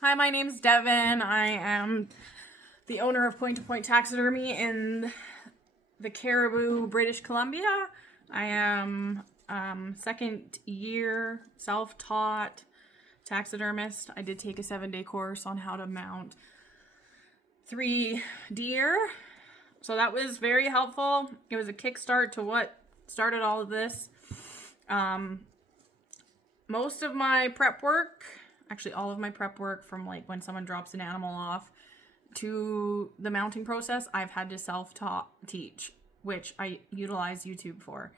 Hi, my name's Devin. I am the owner of Point to Point Taxidermy in the Caribou, British Columbia. I am second year self-taught taxidermist. I did take a 7-day course on how to mount 3 deer. So that was very helpful. It was a kickstart to what started all of this. Most of my prep work, actually all of my prep work from like when someone drops an animal off to the mounting process, I've had to self-taught teach, which I utilize YouTube for.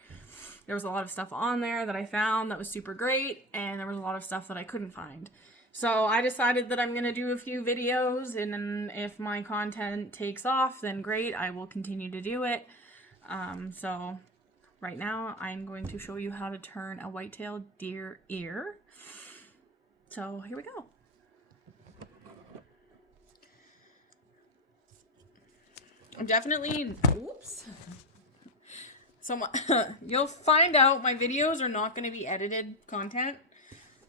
There was a lot of stuff on there that I found that was super great, and there was a lot of stuff that I couldn't find. So I decided that I'm going to do a few videos, and then if my content takes off, then great, I will continue to do it. So right now I'm going to show you how to turn a white-tailed deer ear. So here we go. I'm definitely, oops. So you'll find out my videos are not going to be edited content.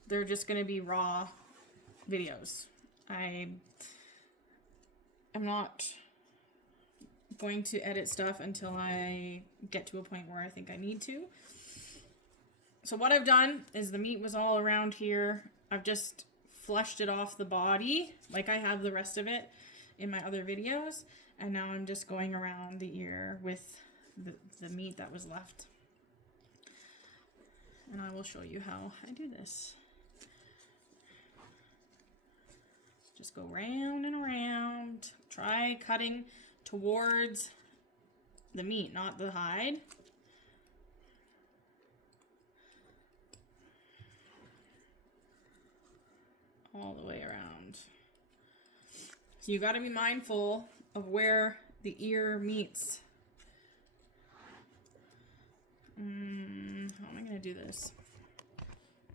They're just going to be raw videos. I'm not going to edit stuff until I get to a point where I think I need to. So what I've done is the meat was all around here. I've just flushed it off the body like I have the rest of it in my other videos. And now I'm just going around the ear with the meat that was left. And I will show you how I do this. Just go round and around. Try cutting towards the meat, not the hide. All the way around. So you got to be mindful of where the ear meets. How am I going to do this?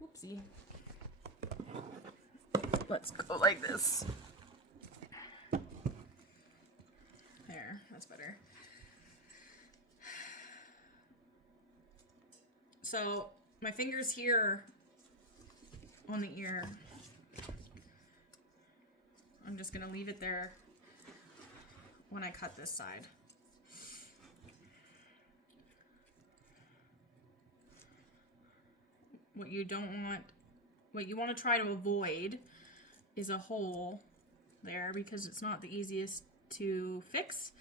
Whoopsie. Let's go like this. There, that's better. So my finger's here on the ear. I'm just gonna leave it there when I cut this side. What you want to try to avoid is a hole there, because it's not the easiest to fix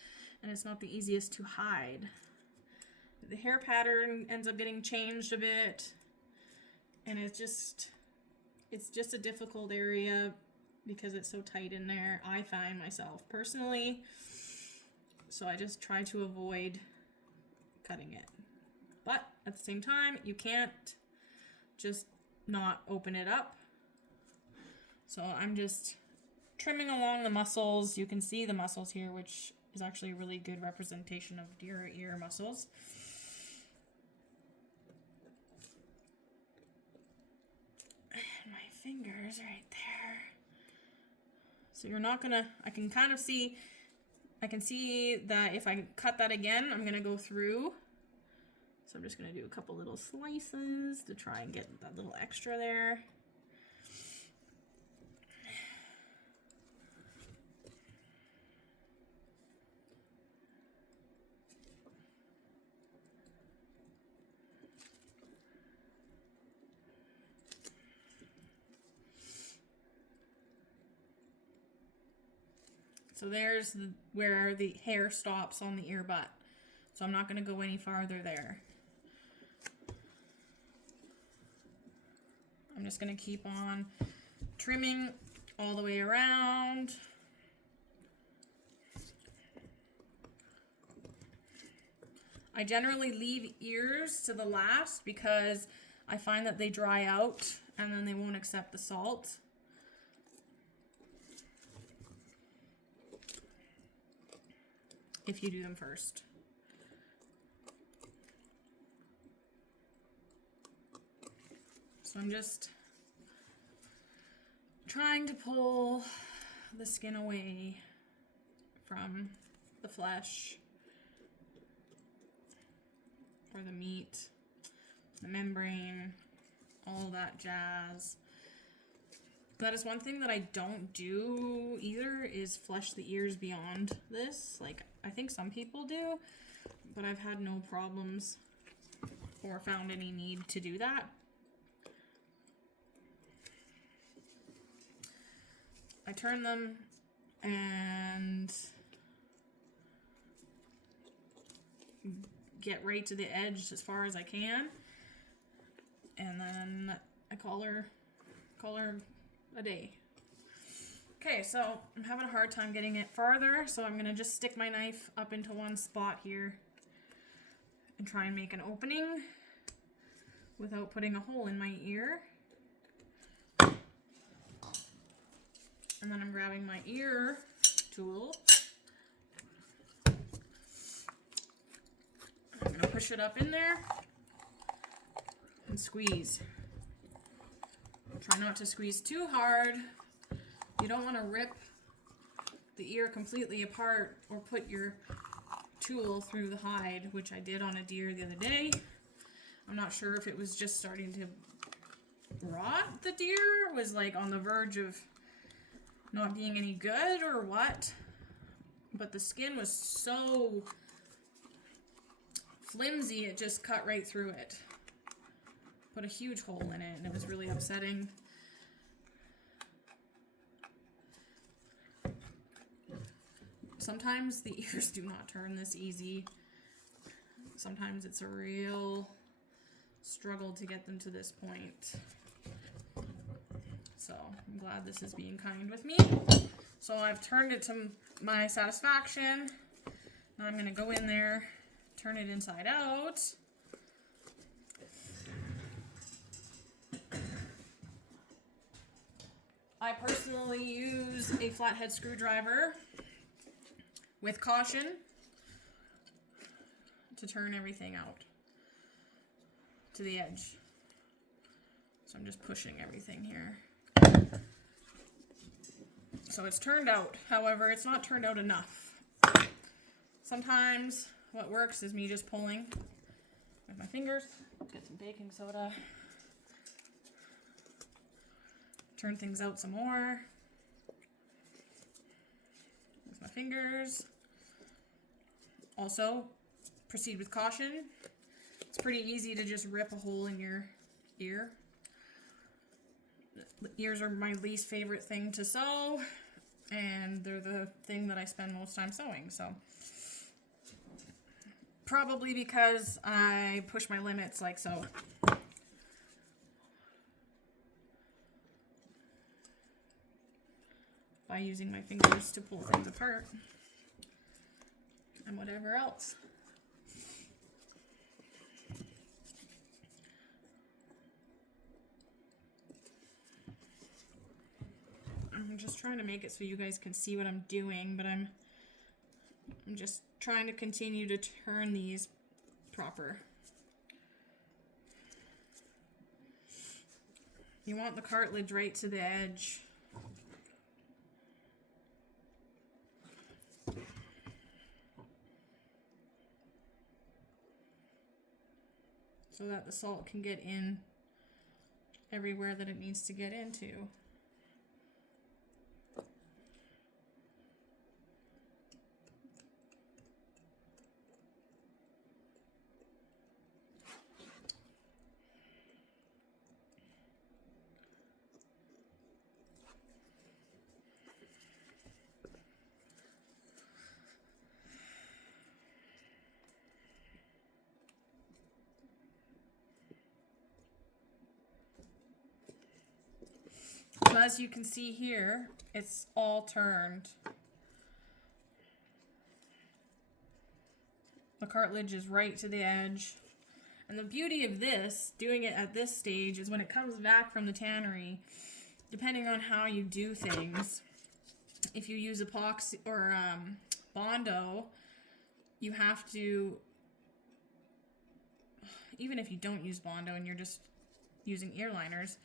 and it's not the easiest to hide. The hair pattern ends up getting changed a bit, and it's just a difficult area because it's so tight in there, I find myself personally. So I just try to avoid cutting it. But at the same time, you can't just not open it up. So I'm just trimming along the muscles. You can see the muscles here, which is actually a really good representation of deer ear muscles. And my fingers right there. So you're not gonna, I can see that if I cut that again, I'm gonna go through. So I'm just gonna do a couple little slices to try and get that little extra there. So there's where the hair stops on the ear butt. So I'm not going to go any farther there. I'm just going to keep on trimming all the way around. I generally leave ears to the last because I find that they dry out and then they won't accept the salt. If you do them first. So I'm just trying to pull the skin away from the flesh or the meat, the membrane, all that jazz. That is one thing that I don't do either, is flesh the ears beyond this. Like, I think some people do, but I've had no problems or found any need to do that. I turn them and get right to the edge as far as I can, and then I call her a day. Okay, so I'm having a hard time getting it farther, so I'm gonna just stick my knife up into one spot here and try and make an opening without putting a hole in my ear. And then I'm grabbing my ear tool. I'm gonna push it up in there and squeeze. Try not to squeeze too hard. You don't want to rip the ear completely apart or put your tool through the hide, which I did on a deer the other day. I'm not sure if it was just starting to rot. The deer was like on the verge of not being any good or what, but the skin was so flimsy it just cut right through it. Put a huge hole in it, and it was really upsetting. Sometimes the ears do not turn this easy. Sometimes it's a real struggle to get them to this point. So I'm glad this is being kind with me. So I've turned it to my satisfaction. Now I'm going to go in there, turn it inside out. I personally use a flathead screwdriver with caution to turn everything out to the edge. So I'm just pushing everything here. So it's turned out. However, it's not turned out enough. Sometimes what works is me just pulling with my fingers. Get some baking soda. Turn things out some more with my fingers. Also, proceed with caution. It's pretty easy to just rip a hole in your ear. The ears are my least favorite thing to sew, and they're the thing that I spend most time sewing, so. Probably because I push my limits like so. By using my fingers to pull things apart and whatever else. I'm just trying to make it so you guys can see what I'm doing, but I'm just trying to continue to turn these proper. You want the cartilage right to the edge. So that the salt can get in everywhere that it needs to get into. So as you can see here, it's all turned. The cartilage is right to the edge. And the beauty of this, doing it at this stage, is when it comes back from the tannery, depending on how you do things, if you use epoxy or Bondo, you have to, even if you don't use Bondo and you're just using ear liners,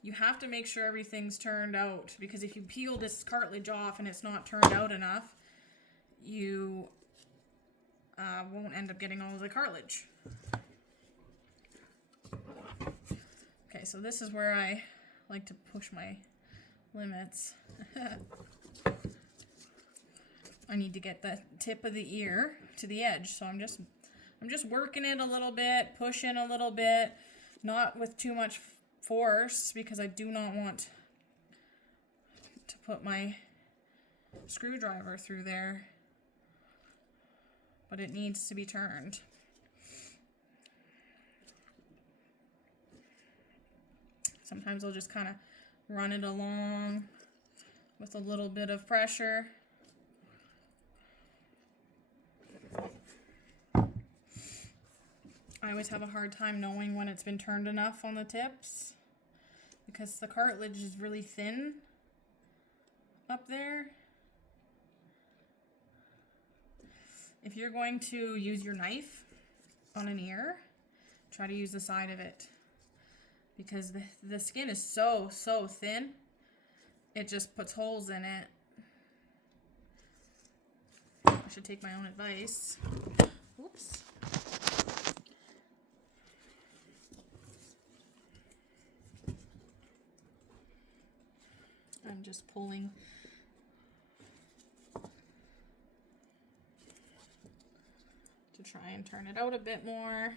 you have to make sure everything's turned out, because if you peel this cartilage off and it's not turned out enough, you won't end up getting all of the cartilage. Okay, so this is where I like to push my limits. I need to get the tip of the ear to the edge, so I'm just working it a little bit, pushing a little bit, not with too much force, because I do not want to put my screwdriver through there, but it needs to be turned. Sometimes I'll just kind of run it along with a little bit of pressure. I always have a hard time knowing when it's been turned enough on the tips because the cartilage is really thin up there. If you're going to use your knife on an ear, try to use the side of it because the skin is so thin, it just puts holes in it. I should take my own advice. Oops. I'm just pulling to try and turn it out a bit more.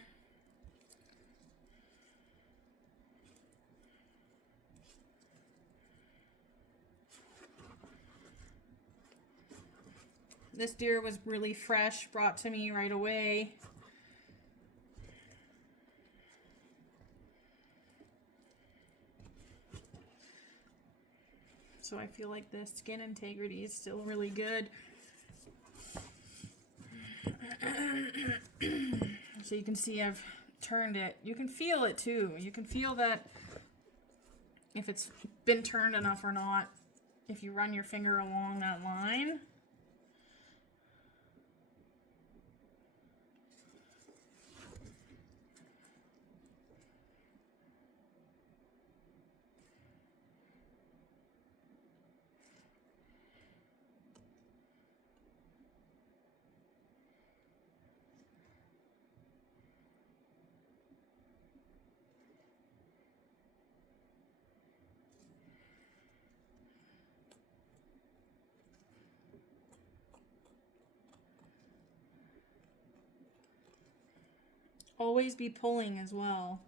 This deer was really fresh, brought to me right away. So I feel like the skin integrity is still really good. So you can see I've turned it. You can feel it too. You can feel that if it's been turned enough or not. If you run your finger along that line. Always be pulling as well.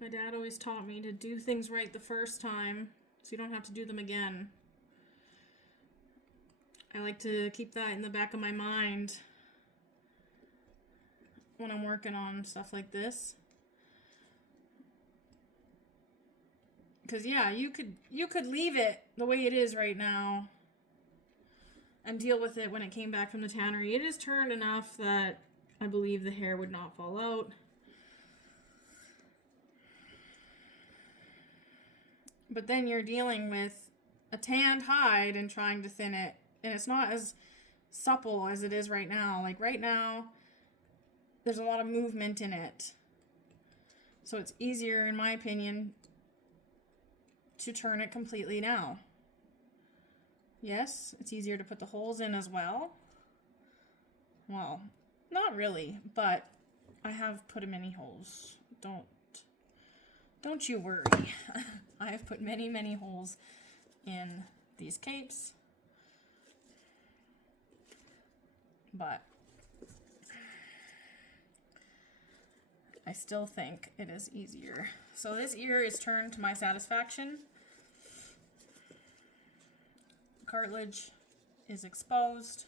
My dad always taught me to do things right the first time, so you don't have to do them again. I like to keep that in the back of my mind when I'm working on stuff like this. Because yeah, you could leave it the way it is right now and deal with it when it came back from the tannery. It is turned enough that I believe the hair would not fall out. But then you're dealing with a tanned hide and trying to thin it. And it's not as supple as it is right now. Like right now, there's a lot of movement in it. So it's easier, in my opinion, to turn it completely now. Yes, it's easier to put the holes in as well. Well, not really, but I have put many holes. Don't you worry. I have put many holes in these capes. But I still think it is easier. So this ear is turned to my satisfaction. Cartilage is exposed.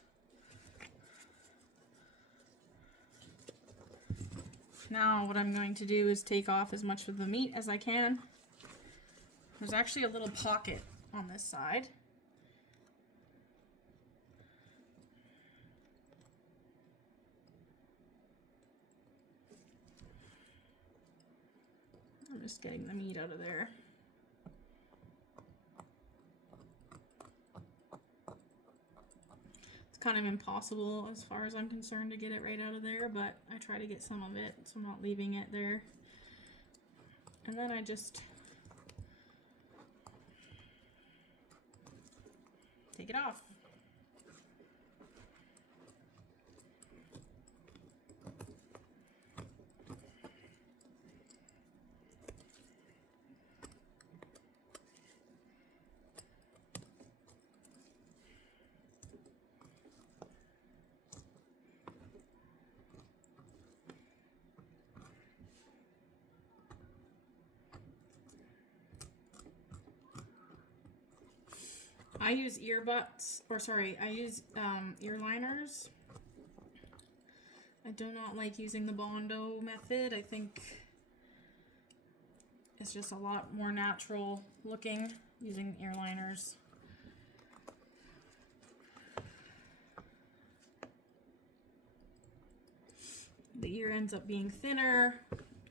Now what I'm going to do is take off as much of the meat as I can. There's actually a little pocket on this side. I'm just getting the meat out of there. It's kind of impossible as far as I'm concerned to get it right out of there, but I try to get some of it so I'm not leaving it there. And then I just take it off. I use I use ear liners. I do not like using the Bondo method. I think it's just a lot more natural looking using ear liners. The ear ends up being thinner,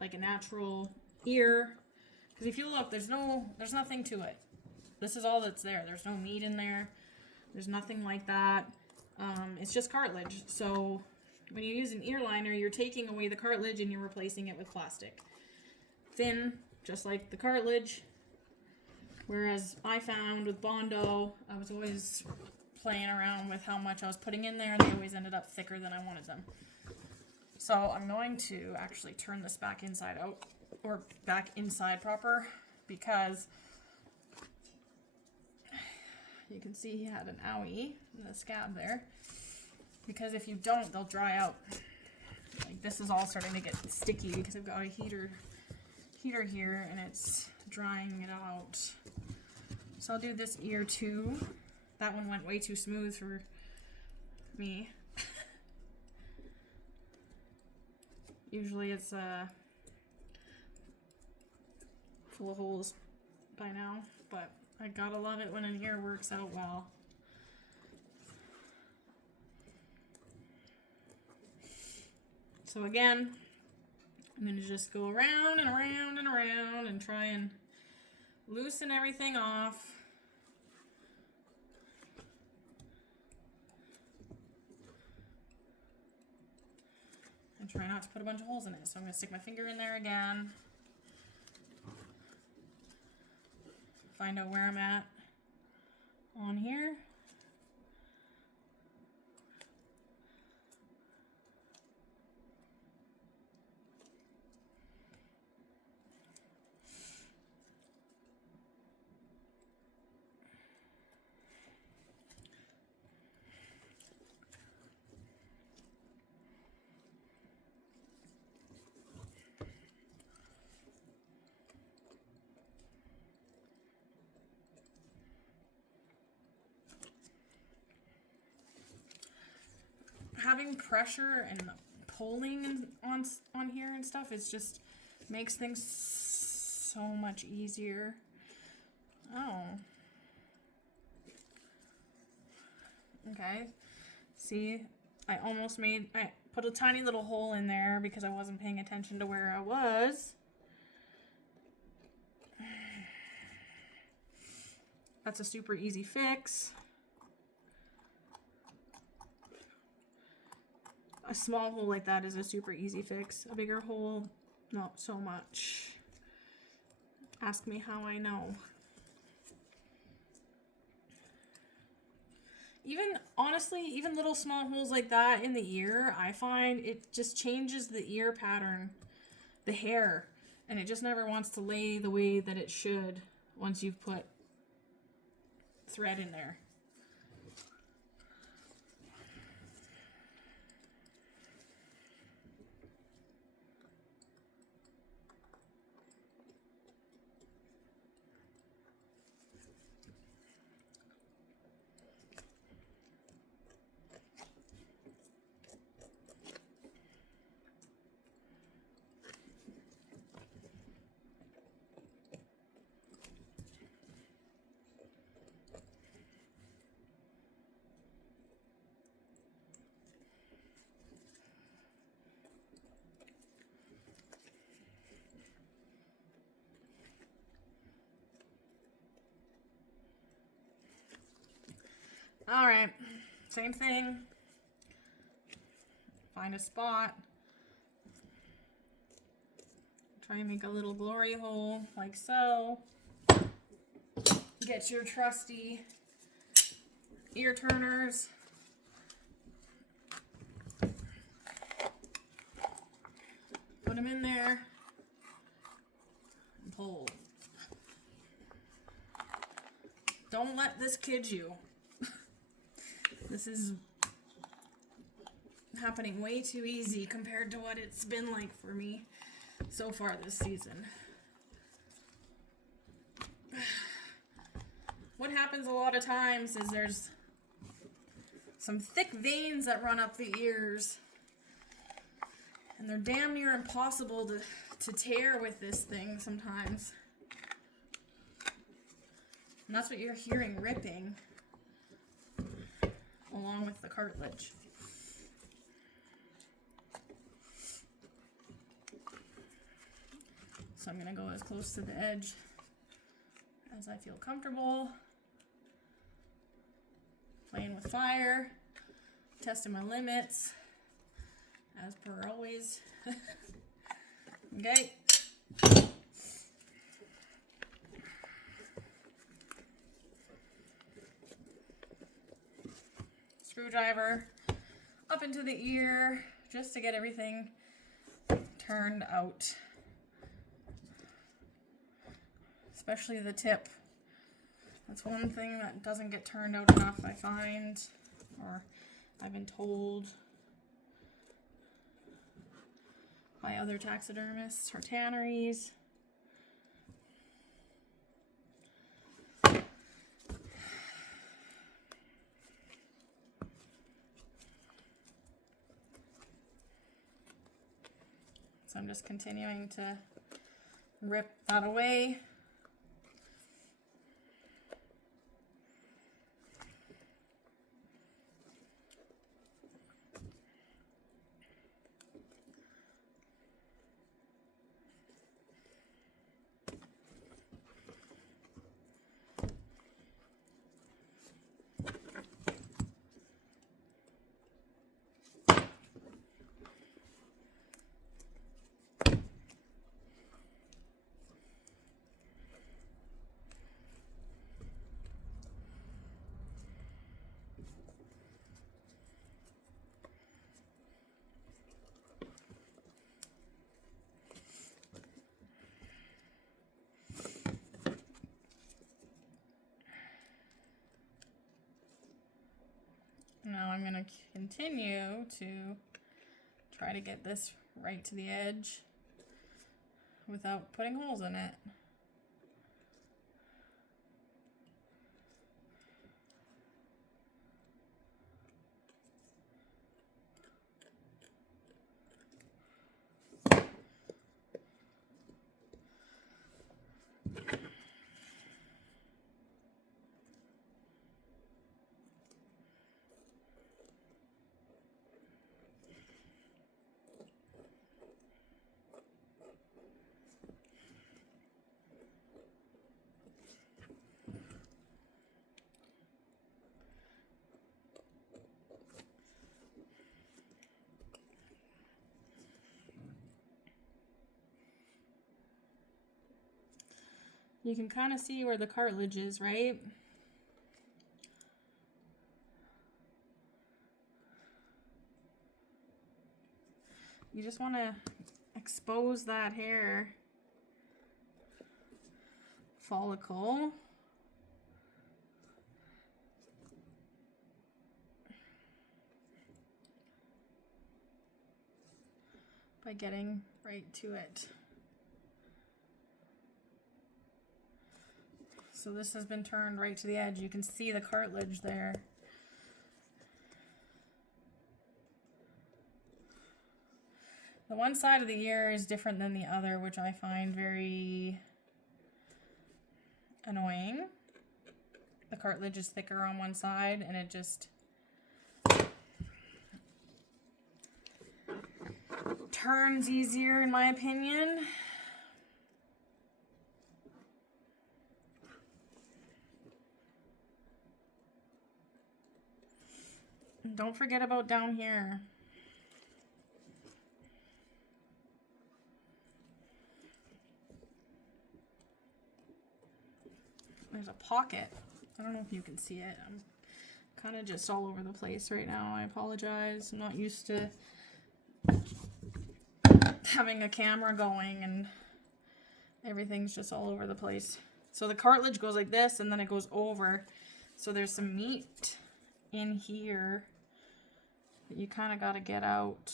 like a natural ear. Because if you look, there's nothing to it. This is all that's there. There's no meat in there. There's nothing like that. It's just cartilage. So when you use an ear liner, you're taking away the cartilage and you're replacing it with plastic. Thin, just like the cartilage. Whereas I found with Bondo, I was always playing around with how much I was putting in there, and they always ended up thicker than I wanted them. So I'm going to actually turn this back inside out, or back inside proper, because you can see he had an owie in the scab there. Because if you don't, they'll dry out. Like this is all starting to get sticky because I've got a heater here and it's drying it out. So I'll do this ear too. That one went way too smooth for me. Usually it's full of holes by now, but I gotta love it when an ear works out well. So again, I'm gonna just go around and around and around and try and loosen everything off. And try not to put a bunch of holes in it. So I'm gonna stick my finger in there again. Find out where I'm at on here. Having pressure and pulling on here and stuff, it's just makes things so much easier. Oh. Okay. See, I put a tiny little hole in there because I wasn't paying attention to where I was. That's a super easy fix. A small hole like that is a super easy fix. A bigger hole, not so much. Ask me how I know. Honestly, even little small holes like that in the ear, I find it just changes the ear pattern, the hair, and it just never wants to lay the way that it should once you've put thread in there. All right, same thing. Find a spot. Try and make a little glory hole like so. Get your trusty ear turners. Put them in there and pull. Don't let this kid you. This is happening way too easy compared to what it's been like for me so far this season. What happens a lot of times is there's some thick veins that run up the ears, and they're damn near impossible to tear with this thing sometimes. And that's what you're hearing ripping along with the cartilage. So I'm going to go as close to the edge as I feel comfortable. Playing with fire, testing my limits, as per always. Okay. Screwdriver up into the ear just to get everything turned out. Especially the tip. That's one thing that doesn't get turned out enough, I find, or I've been told by other taxidermists or tanneries. So I'm just continuing to rip that away. Now I'm going to continue to try to get this right to the edge without putting holes in it. You can kind of see where the cartilage is, right? You just want to expose that hair follicle. By getting right to it. So this has been turned right to the edge. You can see the cartilage there. The one side of the ear is different than the other, which I find very annoying. The cartilage is thicker on one side, and it just turns easier, in my opinion. Don't forget about down here. There's a pocket. I don't know if you can see it. I'm kind of just all over the place right now. I apologize. I'm not used to having a camera going and everything's just all over the place. So the cartilage goes like this and then it goes over. So there's some meat in here that you kind of got to get out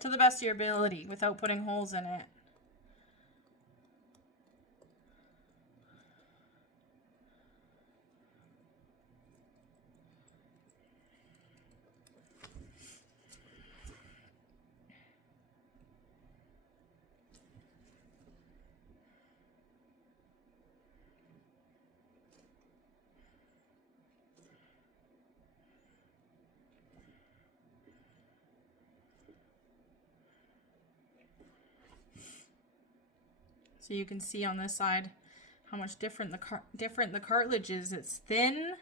to the best of your ability without putting holes in it. So you can see on this side how much different the cartilage is. It's thin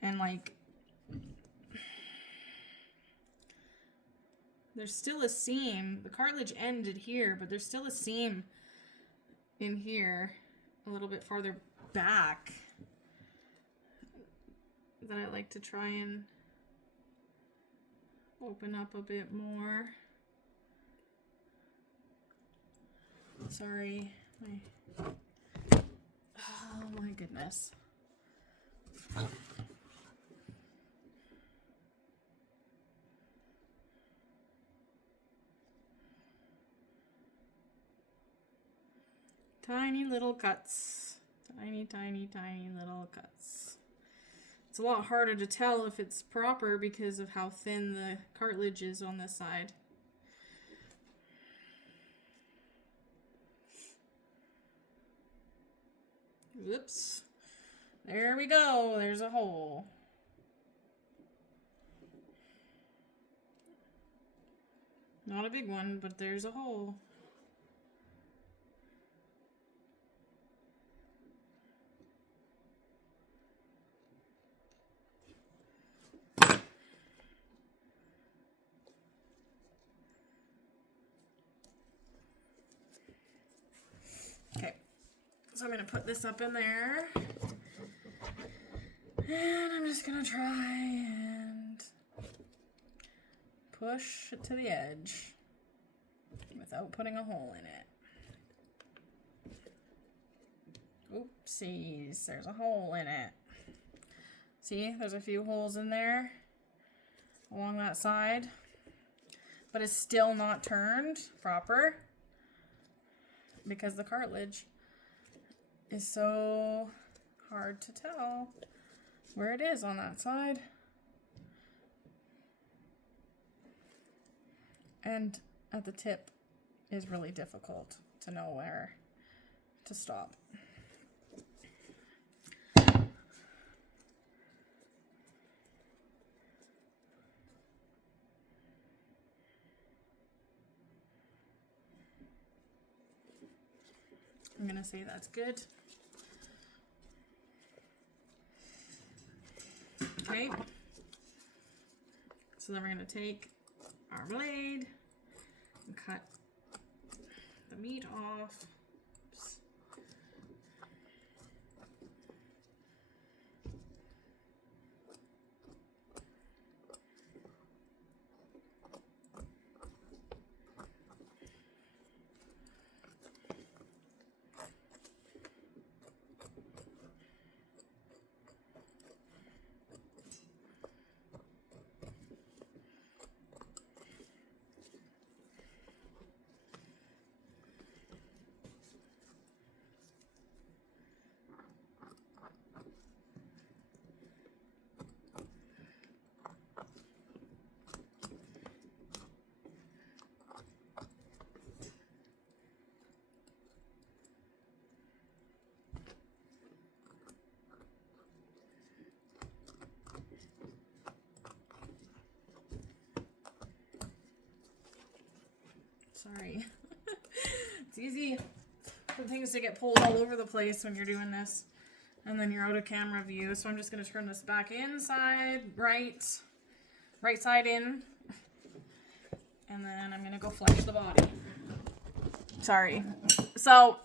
and like there's still a seam. The cartilage ended here, but there's still a seam in here a little bit farther back that I like to try and open up a bit more. Sorry. Oh my goodness. Tiny little cuts. Tiny, tiny, tiny little cuts. It's a lot harder to tell if it's proper because of how thin the cartilage is on this side. Whoops. There we go. There's a hole. Not a big one, but there's a hole. Okay. So I'm going to put this up in there. And I'm just going to try and push it to the edge without putting a hole in it. Oopsies, there's a hole in it. See, there's a few holes in there along that side, but it's still not turned proper because the cartilage is so hard to tell where it is on that side. And at the tip is really difficult to know where to stop. I'm gonna say that's good. Okay. So then we're gonna take our blade and cut the meat off. Oops. Sorry. It's easy for things to get pulled all over the place when you're doing this. and then you're out of camera view. So I'm just going to turn this back inside, right side in, and then I'm going to go flesh the body. Sorry. So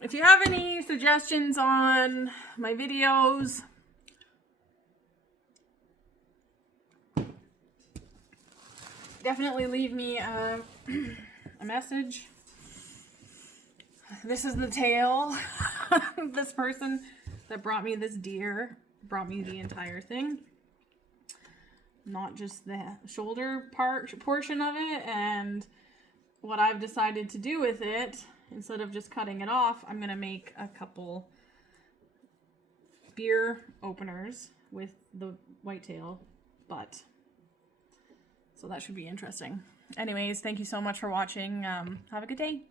if you have any suggestions on my videos, definitely leave me a message. This is the tail. This person that brought me this deer brought me the entire thing, not just the shoulder portion of it. And what I've decided to do with it, instead of just cutting it off, I'm gonna make a couple beer openers with the whitetail butt. So that should be interesting. Anyways, thank you so much for watching. Have a good day.